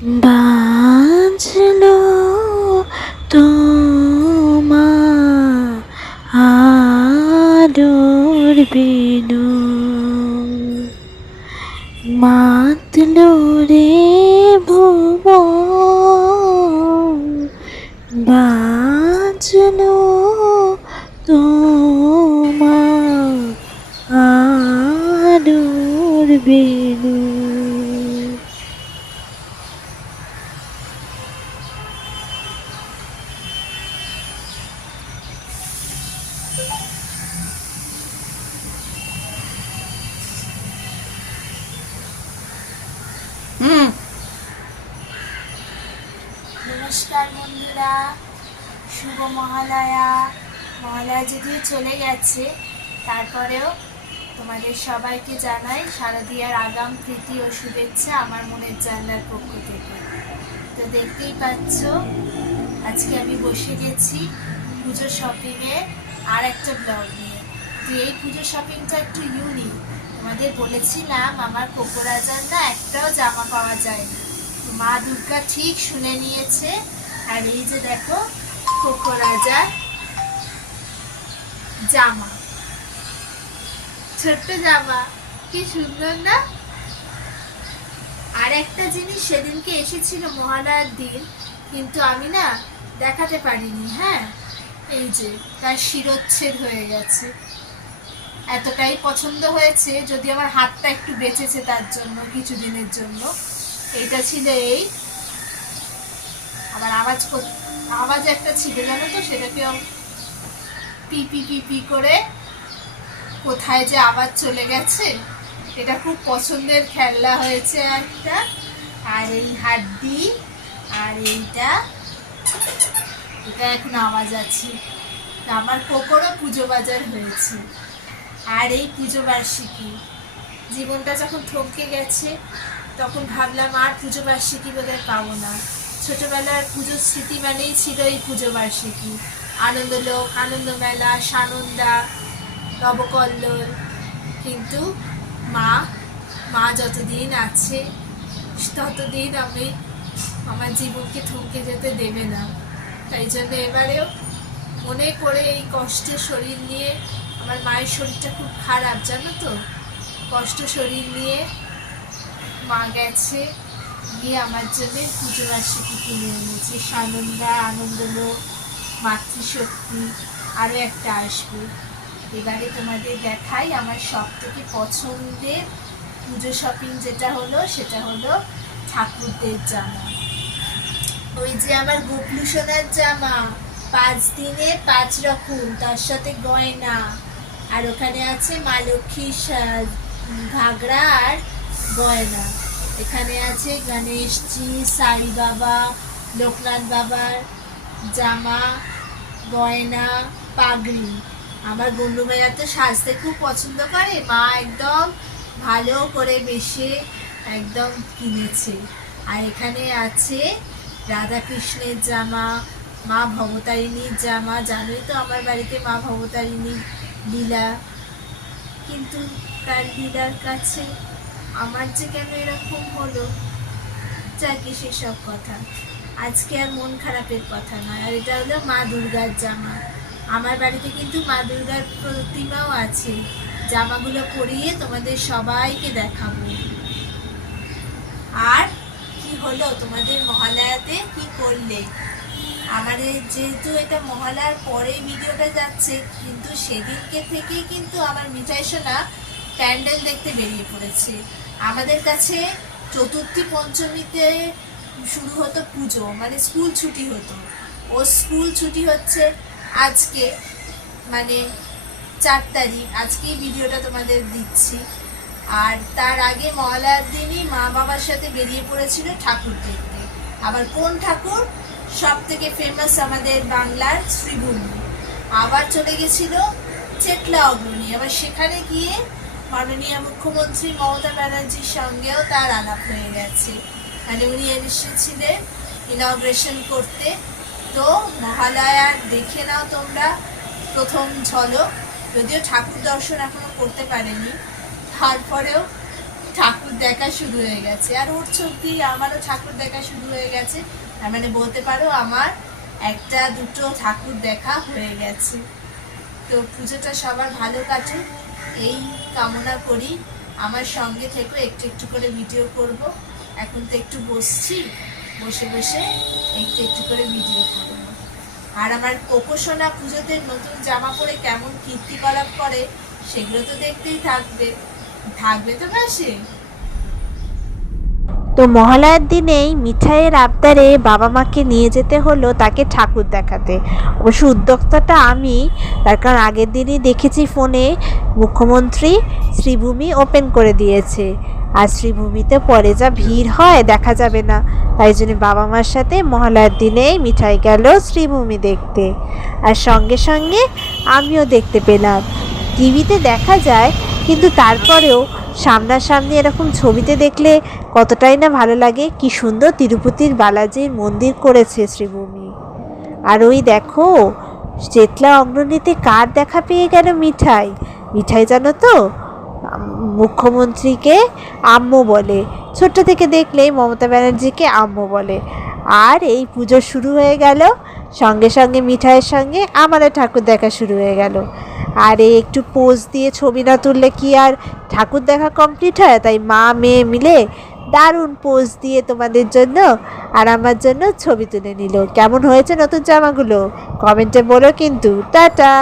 বাজলো তোমার আদর বেনু, মাতলো রে ভুবন, বাজলো তোমার আদর বেনু। নমস্কার বন্ধুরা, শুভ মহালয়া। মহালয়া যদিও চলে গেছে, তারপরেও তোমাদের সবাইকে জানাই শারদীয়ার আগাম প্রীতি ও শুভেচ্ছা আমার মনের জানলার পক্ষ থেকে। তো দেখতেই পাচ্ছ, আজকে আমি বসে গেছি পুজো শপিংয়ে আর একটা ব্লগ নিয়ে। তো এই পুজো শপিংটা একটু ইউনিক। তোমাদের বলেছিলাম আমার কোকোরাজার না একটাও জামা পাওয়া যায়নি। মা দুর্গা ঠিক শুনে নিয়েছে। আর এই যে দেখো কোকোরাজার জামা, ছোট্ট জামা, কি সুন্দর না? আর একটা জিনিস, সেদিনকে এসেছিল মহালয়ার দিন, কিন্তু আমি না দেখাতে পারিনি। হ্যাঁ, এই যে তার শিরচ্ছেদ হয়ে গেছে। এতটাই পছন্দ হয়েছে, যদি আমার হাতটা একটু বেঁচেছে তার জন্য কিছুদিনের জন্য। এইটা ছিল এই, আবার আওয়াজ একটা ছিল জানো তো, সেটাকে পিপি পিপি করে কোথায় যে আওয়াজ চলে গেছে। এটা খুব পছন্দের খেলনা হয়েছে একটা। আর এই হাড্ডি আর এটা এখন আওয়াজ আছে। আমার কোকোরও পুজো বাজার হয়েছে। আর এই পুজো বার্ষিকী, জীবনটা যখন থমকে গেছে তখন ভাবলাম আর পুজো বার্ষিকী বোধহয় পাবো না। ছোটবেলার পুজোর স্মৃতি মানেই ছিল এই পুজো বার্ষিকী, আনন্দলোক, আনন্দমেলা, সানন্দা, নবকল্লোল। কিন্তু মা যতদিন আছে ততদিন আমি আমার জীবনকে থমকে যেতে দেবে না। তাই জন্য এবারেও মনে করে এই কষ্টের শরীর নিয়ে, আমার মায়ের শরীরটা খুব খারাপ জানো তো, কষ্ট শরীর নিয়ে মা গেছে, গিয়ে আমার জন্য পুজো বার্ষিকী কিনে এনেছে। সানন্দা, আনন্দলোক, মাতৃশক্তি, আরও একটা আসবে। এবারে তোমাদের দেখাই আমার সব থেকে পছন্দের পুজো শপিং যেটা হলো, সেটা হলো ঠাকুরদের জামা। ওই যে আমার গোপলু সোনার জামা, 5 দিনে 5 রকম, তার সাথে গয়না। আর ওখানে আছে মা লক্ষ্মীর ঘাগরা আর গয়না। এখানে আছে গণেশজি, সাই বাবা, লোকনাথ বাবার জামা, গয়না, পাগড়ি। আমার বন্ধু মেয়েরা তো সাজতে খুব পছন্দ করে, মা একদম ভালো করে বেশে একদম কিনেছে। আর এখানে আছে রাধাকৃষ্ণের জামা, মা ভবতারিণীর জামা। জানোই তো আমার বাড়িতে মা ভবতারিণী লীলা, কিন্তু তার লীলার কাছে আমার যে কেন এরকম হলো, যাকে সেসব কথা আজকে আর মন খারাপের কথা নয়। আর এটা হলো মা দুর্গার জামা। আমার বাড়িতে কিন্তু মা দুর্গার প্রতিমাও আছে। জামাগুলো পরিয়ে তোমাদের সবাইকে দেখাবো। আর কি হলো তোমাদের মহালয়াতে কি করলে? আমাদের যেহেতু এটা মহালয়ার পরে ভিডিওটা যাচ্ছে, কিন্তু সেদিনকে থেকেই কিন্তু আমার মিঠাই সোনা প্যান্ডেল দেখতে বেরিয়ে পড়েছে। আমাদের কাছে চতুর্থী পঞ্চমীতে শুরু হতো পুজো, মানে স্কুল ছুটি হতো। ও স্কুল ছুটি হচ্ছে আজকে, মানে 4 তারিখ। আজকেই ভিডিওটা তোমাদের দিচ্ছি। আর তার আগে মহালয়ার দিনই মা বাবার সাথে বেরিয়ে পড়েছিল ঠাকুর দেখতে। আবার কোন ঠাকুর? সব থেকে ফেমাস আমাদের বাংলার শ্রীভূমি। আবার চলে গেছিল চেতলা অগ্রণী। আবার সেখানে গিয়ে মাননীয় মুখ্যমন্ত্রী মমতা ব্যানার্জির সঙ্গেও তার আলাপ হয়ে গেছে, মানে উনি এসেছিলেন ইনগ্রেশন করতে। তো মহালয়া দেখে নাও তোমরা প্রথম ঝলক। যদিও ঠাকুর দর্শন এখনো করতে পারেনি, তারপরেও ঠাকুর দেখা শুরু হয়ে গেছে, আর ওর চোখ দিয়ে আমারও ঠাকুর দেখা শুরু হয়ে গেছে। তার মানে বলতে পারো আমার একটা দুটো ঠাকুর দেখা হয়ে গেছে। তো পুজোটা সবার ভালো কাটুক এই কামনা করি। আমার সঙ্গে থেকে একটু একটু করে ভিডিও করব। এখন তো একটু বসছি, বসে বসে একটু একটু করে ভিডিও করব। আর আমার কোকো সোনা পুজোতে নতুন জামা পরে কেমন কীর্তিকলাপ করে সেগুলো তো দেখতেই থাকবে, থাকবে তো পাশে। তো মহালয়ার দিনেই মিঠাইয়ের আবদারে বাবা মাকে নিয়ে যেতে হলো তাকে ঠাকুর দেখাতে। অবশ্য উদ্যোক্তাটা আমি, তার কারণ আগের দিনই দেখেছি ফোনে মুখ্যমন্ত্রী শ্রীভূমি ওপেন করে দিয়েছে, আর শ্রীভূমিতে পরে যা ভিড় হয় দেখা যাবে না, তাই জন্য বাবা মার সাথে মহালয়ার দিনেই মিঠাই গেল শ্রীভূমি দেখতে। আর সঙ্গে সঙ্গে আমিও দেখতে পেলাম। টিভিতে দেখা যায়, কিন্তু তারপরেও সামনাসামনি এরকম ছবিতে দেখলে কতটাই না ভালো লাগে। কি সুন্দর তিরুপতির বালাজির মন্দির করেছে শ্রীভূমি। আর ওই দেখো চেতলা অগ্রণীতে কার দেখা পেয়ে গেল মিঠাই। মিঠাই জানো তো মুখ্যমন্ত্রীকে আম্মু বলে, ছোট্ট থেকে দেখলেই মমতা ব্যানার্জিকে আম্মু বলে। আর এই পুজো শুরু হয়ে গেল, সঙ্গে সঙ্গে মিঠাইয়ের সঙ্গে আমারও ঠাকুর দেখা শুরু হয়ে গেল। আর এই একটু পোজ দিয়ে ছবি না তুললে কি আর ঠাকুর দেখা কমপ্লিট হয়? তাই মা মেয়ে মিলে দারুণ পোজ দিয়ে তোমাদের জন্য আর আমার জন্য ছবি তুলে নিল। কেমন হয়েছে নতুন জামাগুলো কমেন্টে বলো কিন্তু। টাটা।